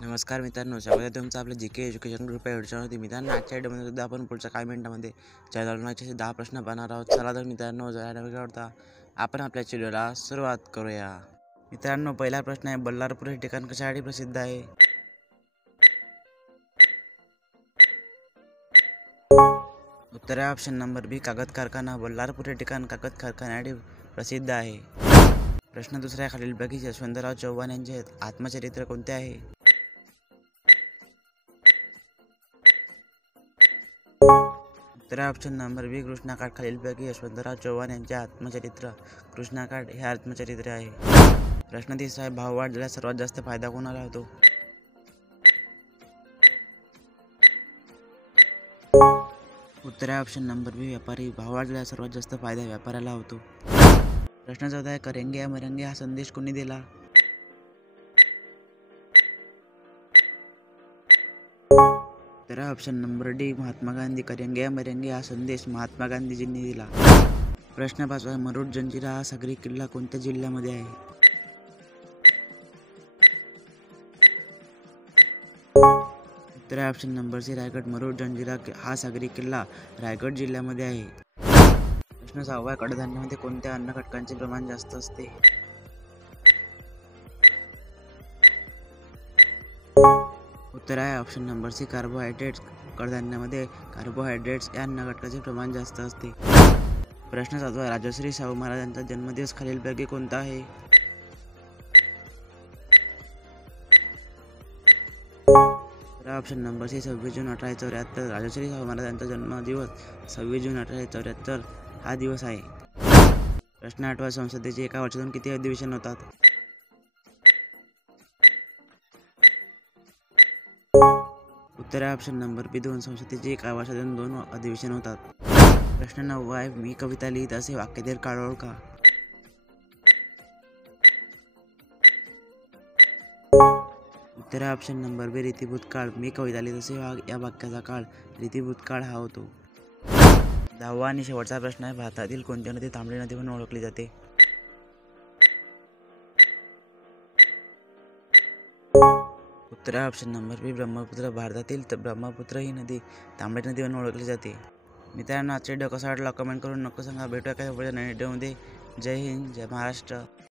नमस्कार मित्रांनो, स्वागत आहे तुमचं आपल्या जी के एज्युकेशन ग्रुप या व्हिडिओवरती. मित्रांनो, आजच्या व्हिडिओमध्ये सुद्धा आपण पुढच्या काही मिनिटांमध्ये चॅनलचे 10 प्रश्न पाहणार आहोत. चला तर मित्रांनो, जरा वेळ करता आपण आपल्या व्हिडिओला सुरुवात करूया. मित्रांनो, पहिला प्रश्न आहे, बल्लारपूर हे ठिकाण कशासाठी प्रसिद्ध आहे? उत्तर आहे ऑप्शन नंबर बी, कागद कारखाना. बल्लारपूर हे ठिकाण कागद कारखान्यासाठी प्रसिद्ध आहे. प्रश्न दुसरा आहे, खालीलपैकी यशवंतराव चव्हाण यांचे आत्मचरित्र कोणते आहे? उत्तर आहे ऑप्शन नंबर बी, कृष्णाकाठ. खालीलपैकी यशवंतराव चव्हाण यांचे आत्मचरित्र कृष्णाकाठ हे आत्मचरित्र आहे. प्रश्न तिसरा आहे, भाववाढ झाल्यास सर्वात जास्त फायदा कोणाला होतो? उत्तर आहे ऑप्शन नंबर बी, व्यापारी. भाववाढ झाल्यास सर्वात जास्त फायदा व्यापाऱ्याला होतो. प्रश्न चौथा आहे, करेंगे या मरेंगे हा संदेश कोणी दिला? उत्तर आहे option number D, Mahatma Gandhi. करेंगे या मरेंगे हा संदेश महात्मा गांधीजींनी दिला. प्रश्न पाचवा आहे, मुरुड जंजिरा हा सागरी किल्ला कोणत्या जिल्ह्यामध्ये आहे? उत्तर आहे option number C, Raigad. Murud Janjira हा सागरी किल्ला रायगड जिल्ह्यामध्ये आहे. प्रश्न सहावा आहे, कडधान्यामध्ये कोणत्या अन्न घटकांचे प्रमाण जास्त असते? उत्तर आहे ऑप्शन नंबर सी, कार्बोहायड्रेट्स. कडधान्यामध्ये कार्बोहायड्रेट्स या अन्न घटकाचे प्रमाण जास्त असते. प्रश्न सातवा आहे, राजश्री शाहू महाराजांचा जन्मदिवस खालीलपैकी कोणता आहे? ऑप्शन नंबर सी, 26 जून 1874. राजश्री शाहू महाराजांचा जन्मदिवस 26 जून 1874 हा दिवस आहे. प्रश्न आठवा, संसदेचे एका वर्षातून किती अधिवेशन होतात? उत्तर आहे ऑप्शन नंबर बी, 2. संसदेचे एका वर्षातून 2 अधिवेशन होतात. प्रश्न नववा आहे, मी कविता लिहित असे वाक्यातील काळ ओळखा. उत्तर आहे ऑप्शन नंबर बी, रीतिभूतकाळ. मी कविता लिहित असे या वाक्याचा काळ रीतिभूतकाळ हा होतो. 10वा आणि शेवटचा प्रश्न आहे, भारतातील कोणती नदी तांबडी नदी म्हणून ओळखली जाते? उत्तर आहे ऑप्शन नंबर बी, ब्रह्मपुत्र. भारतातील ब्रह्मपुत्र ही नदी तांबडी नदी म्हणून ओळखली जाते. मित्रांनो, आजचा व्हिडिओ कसा वाटला कमेंट करून नक्की सांगा. भेटूया काही पुढच्या नवीन व्हिडिओमध्ये. जय हिंद, जय महाराष्ट्र.